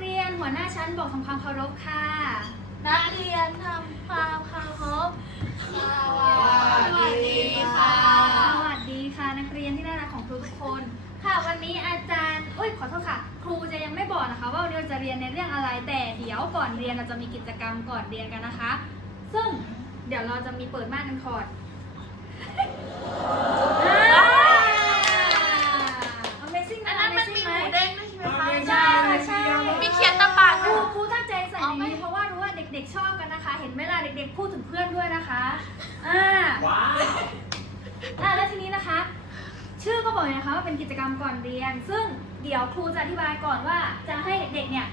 เรียนหัวหน้าชั้นบอกทำความเคารพค่ะ นักเรียนทำความเคารพสวัสดีค่ะ สวัสดีค่ะนักเรียนที่น่ารักของครูทุกคน ค่ะวันนี้อาจารย์เอ้ยขอโทษค่ะ ครูจะยังไม่บอกนะคะ ว่าวันนี้เราจะเรียนในเรื่องอะไรแต่เดี๋ยวก่อนเรียนเราจะมีกิจกรรมก่อนเรียนกันนะคะ ซึ่งเดี๋ยวเราจะมีเปิดม่านกันก่อน Amazing อันนั้นมันมีหมูเด้งด้วยใช่ไหมคะ ใช่ใช่ มีเขียนตะปาด ค ด้ รู วย ครูตั้งใจใส่อย่างนี้เพราะว่ารู้ว่าเด็กๆชอบกันนะคะ เห็นไหมล่ะเด็กๆพูดถึงเพื่อนด้วยนะคะ อ่า ว้าว อ่าแล้วทีนี้นะคะ ชื่อก็บอก เลยนะคะว่าเป็นกิจกรรมก่อนเรียน ซึ่งเดี๋ยวครูจะอธิบายก่อนว่าจะให้เด็กๆเนี่ย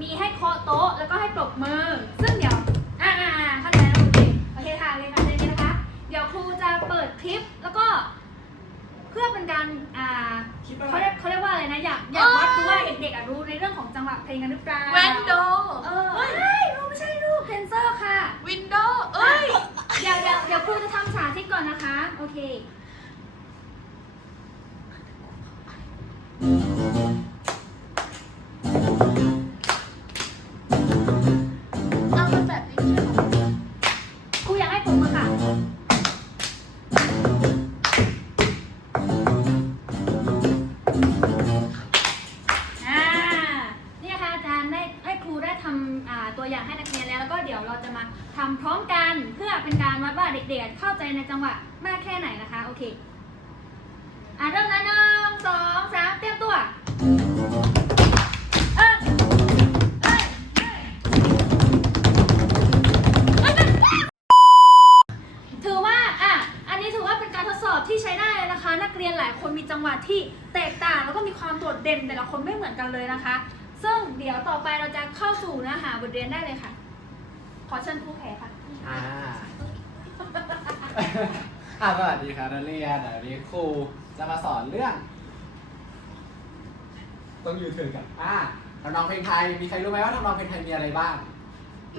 มีให้เคาะโต๊ะแล้วก็ให้ปรบมือ ซึ่งเดี๋ยวอ่าอ่าอ่าเข้าใจแล้วโอเคโอเคค่ะเลยค่ะเรื่องนี้นะคะ เดี๋ยวครูจะเปิดคลิปแล้วก็ เพื่อเป็นการอ่าคิดว่าเขาเรียกเขาเรียกว่าอะไรนะอยากอยากวัดดูว่าเด็กๆอะรู้ในเรื่องของจังหวะเพลงกันหรือเปล่าแวนโดเออเอ้ยรูปไม่ใช่รูปเพนเซอร์ค่ะ วินโดว์เอ้ยเดี๋ยวเดี๋ยวเดี๋ยวครูจะทำสาธิตก่อนนะคะ โอเค เถือว่าอะอันนี้ถือว่าเป็นการทดสอบที่ใช้ได้เลยนะคะ นักเรียนหลายคนมีจังหวะที่แตกต่าง แล้วก็มีความโดดเด่นแต่ละคนไม่เหมือนกันเลยนะคะ ซึ่งเดี๋ยวต่อไปเราจะเข้าสู่เนื้อหาบทเรียนได้เลยค่ะ ขอเชิญครูแขค่ะ อ่า อ่าสวัสดีครับนักเรียนอันนี้ครูจะมาสอนเรื่อง ต้องยูเทิร์นกันอ่าทำนองเพลงไทย มีใครรู้ไหมว่าทำนองเพลงไทยมีอะไรบ้าง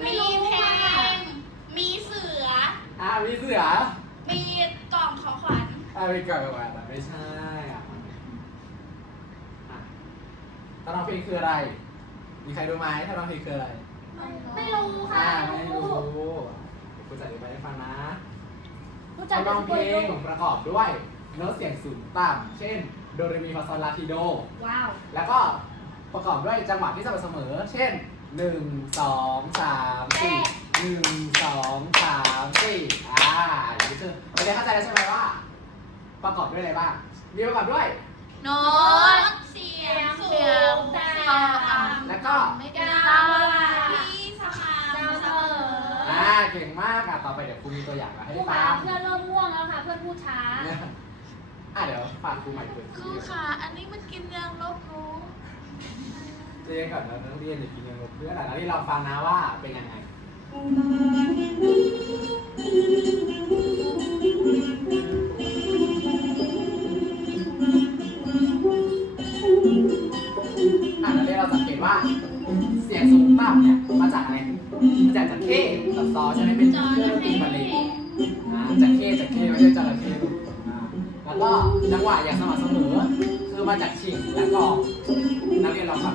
มีเพลง มีเสือ อ่ามีเสือ มีกล่องของขวัญอ่ามีเกิดอะไรไม่ใช่อะอะทำนองเพลงคืออะไร มีใครรู้ไหมทำนองเพลงคืออะไร ไม่รู้ค่ะ อ่าไม่รู้เดี๋ยวครูจะอธิบายให้ฟังนะรู้จักทำนองเพลงประกอบด้วยโน้ตเสียงสูงต่ำเช่น โดเรมีฟาซอลลาทีโด ว้าว แล้วก็ประกอบด้วยจังหวะที่สม่ำเสมอ เช่น 1 2 3 4 1 2 3 4อ่าอย่างนี้คือเราได้เข้าใจแล้วใช่ไหมว่า ประกอบด้วยอะไรบ้าง มีประกอบด้วย โน้ตเสียงสูงต่ำแล้วก็ ไม่กล้ามีสม่ำเสมออ่าเก่งมากอะต่อไปเดี๋ยวครูมีตัวอย่างมาให้ครูฟัขางเพื่อนเริ่มง่วงแล้วค่ะ เพื่อนพูดช้า อะเดี๋ยวฝากครูใหม่คุยครูค่ะอันนี้มันกินยังลบรู้เรียนก่อนนะนักเรียนอย่ากินเงินเพื่อนอะนักเรียนลองฟังนะว่าเป็นยังไง อะนักเรียนเราสังเกตว่าเสียงสูงต่ำเนี่ยมาจากอะไรมาจากจากเคกับซอใช่ไหมเป็นเครื่องดนตรีบรรเลงอ่าจากเคจากเคไม่ใช่จระเข้อ่าแล้วก็ จังหวะอย่างสม่ำเสมอคือมาจากชิงและกลองนักเรียนเราครับ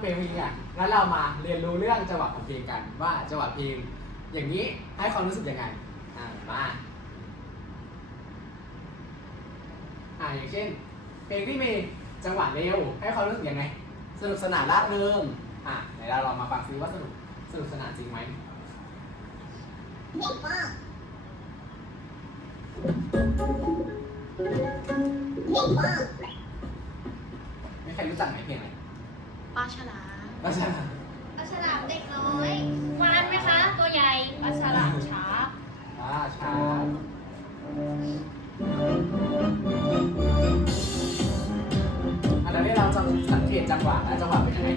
เรื่องเพลงนี้อะงั้นเรามาเรียนรู้เรื่องจังหวะของเพลงกัน ว่าจังหวะเพลงอย่างนี้ให้ความรู้สึกยังไงอะมาอะอย่างเช่น เพลงที่มีจังหวะเร็วให้ความรู้สึกยังไง สนุกสนานร่าเริงอะไหนเราลองมาฟังซิว่าสนุกสนุกสนานจริงไหมไม่ใครรู้จักไหมเพลงอะไร ปลาฉลามปลาฉลามปลาฉลามเด็กน้อยมันไหมคะ ตัวใหญ่ปลาฉลามช้าปลาฉลามอันนี้เราจะสังเกตจังหวะนะจังหวะเป็นยังไง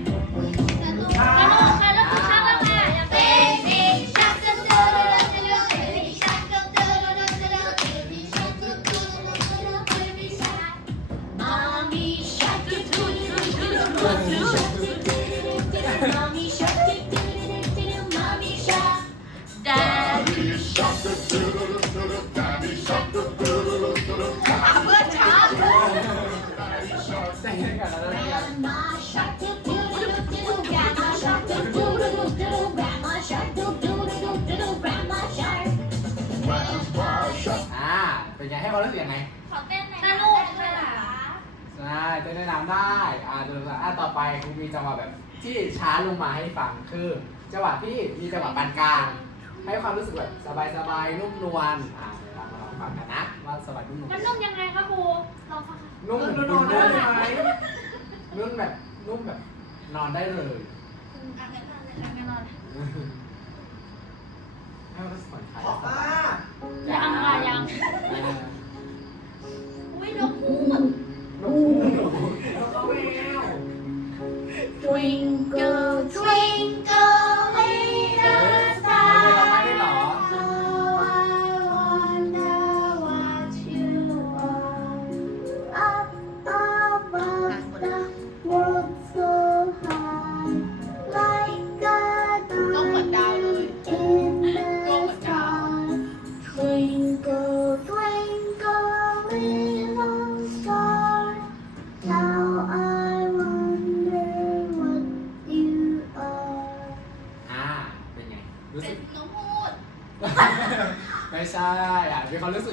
เป็นไงให้ความรู้สึกยังไงขอเต้นในสนุกเลยค่ะใช่เต้นในน้ำได้อ่าดูนะอ่าต่อไปครูมีจังหวะแบบ ที่ช้าลงมาให้ฟังคือจังหวะที่มีจังหวะปานกลาง ให้ความรู้สึกแบบสบายๆนุ่มนวลอ่าเดี๋ยวเรามาลองฟังกันนะว่าสบายนุ่มนวลมันนุ่มยังไงคะครูลองฟังค่ะนุ่มเหมือนคุณนุ่มได้ไหมนุ่มแบบนุ่มแบบนอนได้เลย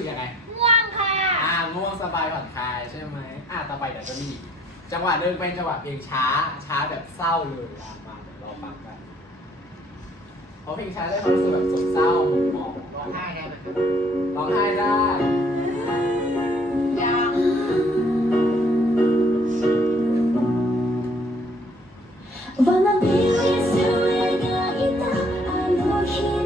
สึกยังไง ง่วงค่ะ อ่าง่วงสบายผ่อนคลายใช่ไหมอ่าต่อไปเดี๋ยวจะมีจังหวะหนึ่งเป็นจังหวะเพลงช้า ช้าแบบเศร้าเลยอ่ะมาเดี๋ยวเราฟังกันเพราะเพลงช้าได้ความรู้สึกแบบโศกเศร้าหม่นหมอง ร้องไห้ได้ไหม ร้องไห้ได้ ยัง Wanna be with you 描いたあの日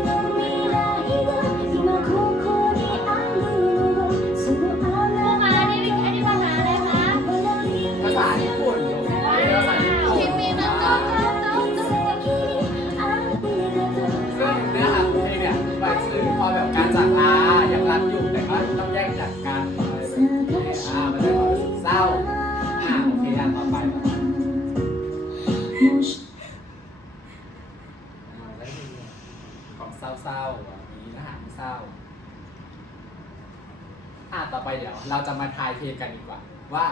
เดี๋ยวเราจะมาทายเพลงกันดีกว่า ว่า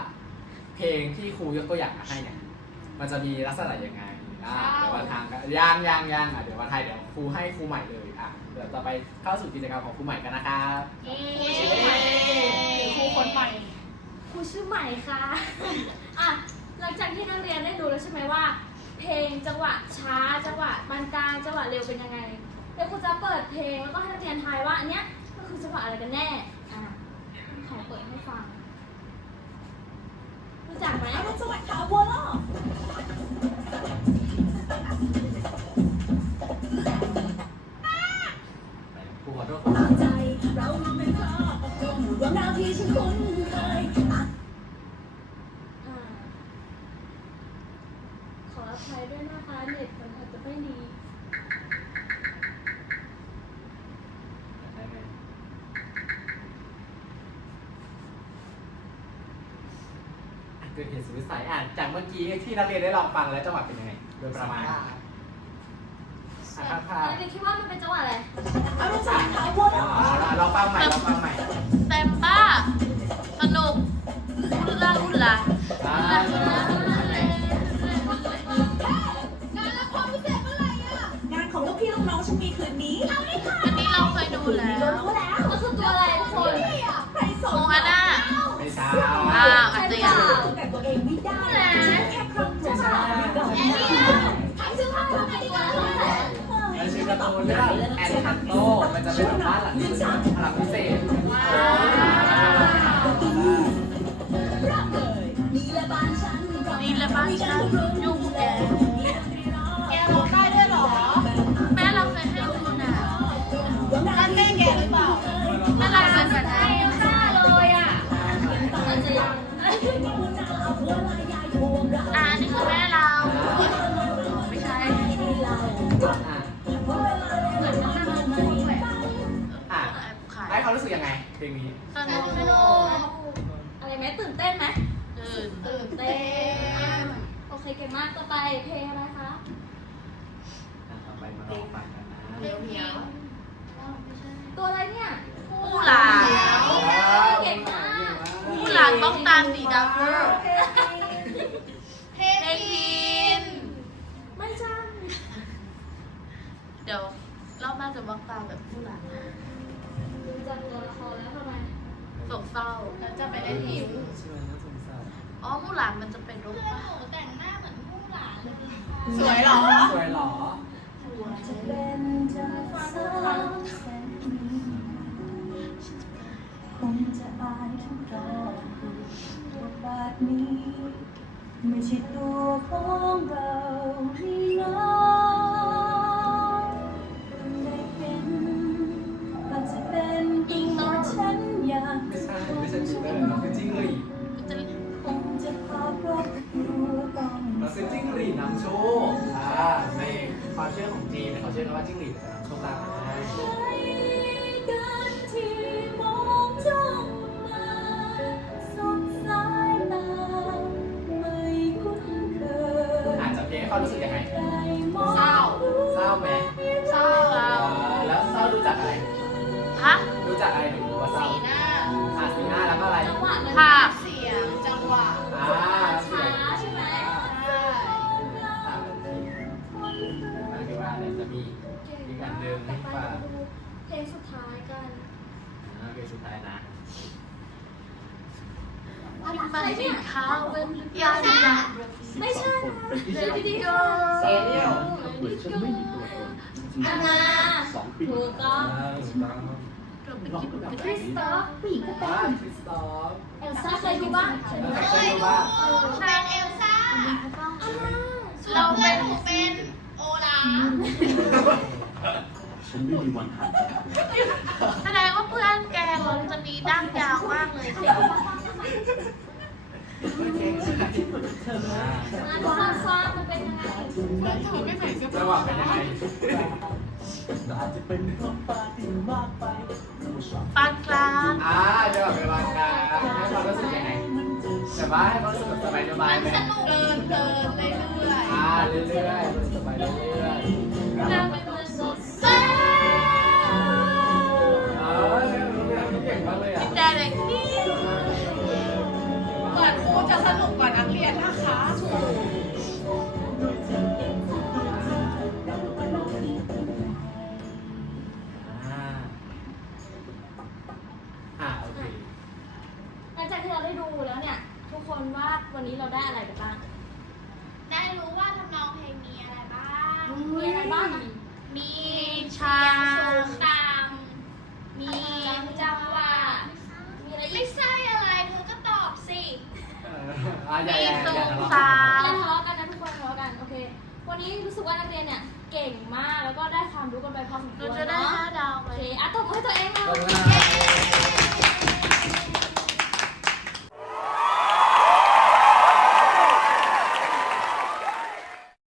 เพลงที่ครูยกตัวอย่างมาให้เนี่ยมันจะมีลักษณะยังไงอ่าเดี๋ยวมาทางกันย่างย่างย่างอะเดี๋ยวมาทายเดี๋ยวครูให้ครูใหม่เลยอะเดี๋ยวต่อไปเข้าสู่กิจกรรมของครูใหม่กันนะครับครูชื่อใหม่ครูคนใหม่ครูชื่อใหม่ค่ะอะหลังจากที่นักเรียนได้ดูแล้วใช่ไหมว่า เพลงจังหวะช้าจังหวะปานกลางจังหวะเร็วเป็นยังไงเดี๋ยวครูจะเปิดเพลงแล้วก็ให้นักเรียนทายว่าอันเนี้ยก็คือจังหวะอะไรกันแน่ อะ ขอเปิดให้ฟัง รู้จักไหมจังหวัดขาวบัวล่อครูขอโทษใจ เราไม่พลาดจงว่าหน้าที่ฉันคุ้นเคยอ่าขออภัยด้วยนะคะเน็ตมันอาจจะไม่ดี ได้ไหมอะ เกิดเหตุสุดวิสัยอะจากเมื่อกี้ที่นักเรียนได้ลองฟังแล้วจังหวะเป็นยังไงโดยประมาณ อะครับนักเรียนคิดว่ามันเป็นจังหวะอะไรอรุณสวัสดิ์ขาวบัวล่อๆเราฟังใหม่เราฟังใหม่ แล้วชื่อการ์ตูนเรื่องแอนคันโตมันจะเป็นแบบบ้านหลังนี้เป็นพลังพิเศษรักเลยนี่แหละบ้านฉันนี่แหละบ้านฉันยุ่งแก ตัวอะไรเนี่ยมู่หลานเก่งมากมู่หลานต้องตามสีดำเวอร์เพเพลงพินไม่ใช่เดี๋ยวรอบหน้าจะบล็อกตามแบบมู่หลานดูจากตัวละครแล้วทำไมโศกเศร้าแล้วจะไปได้ทีมใช่ไหมน่าสงสารอ๋อมู่หลานมันจะเป็นรูปปะแต่งหน้าเหมือนผู้หลานเลยสวยเหรอสวยเหรอ จะเป็นจากสาวแสนดีคงจะอายทุกตอนตัวบาทนี้ ไม่ใช่ตัวของเรานี่น้อง เนี่ยเขาเชื่อ มาเนี่กิยนข้าวเป็นยาดาไม่ใช่นะเลยวิดีโอเซเนียลเหมือนฉันไม่มีตัวตนจริงอันนาๆสองปีถูกต้องอ่าถูกต้องเราไปกินไปคริสตอฟผู้หญิงก็เป็นอ่าคริสตอฟเอลซ่าเคยดูบ้างแล้วใครเคยดูบ้างนางเอลซ่าเราเป็นเป็นโอลาฉันไม่มีวันหันจะทำแสดงว่าเพื่อนแกมันจะมีด้ามยาวมากเลยสิโอเคใช่อ่าอันซ่ามันเป็นยังไงจังหวะเป็นยังไงอาจจะเป็นเพราะปาที่มากไปปานกลางอ่าจังหวะเป็นวางกลางให้ความรู้สึกยังไงแต่ว่าให้ความรู้สึกสบายสบายไหมสนุกเดินเดินเรื่อยๆอ่าเรื่อยๆสบายเรื่อย ก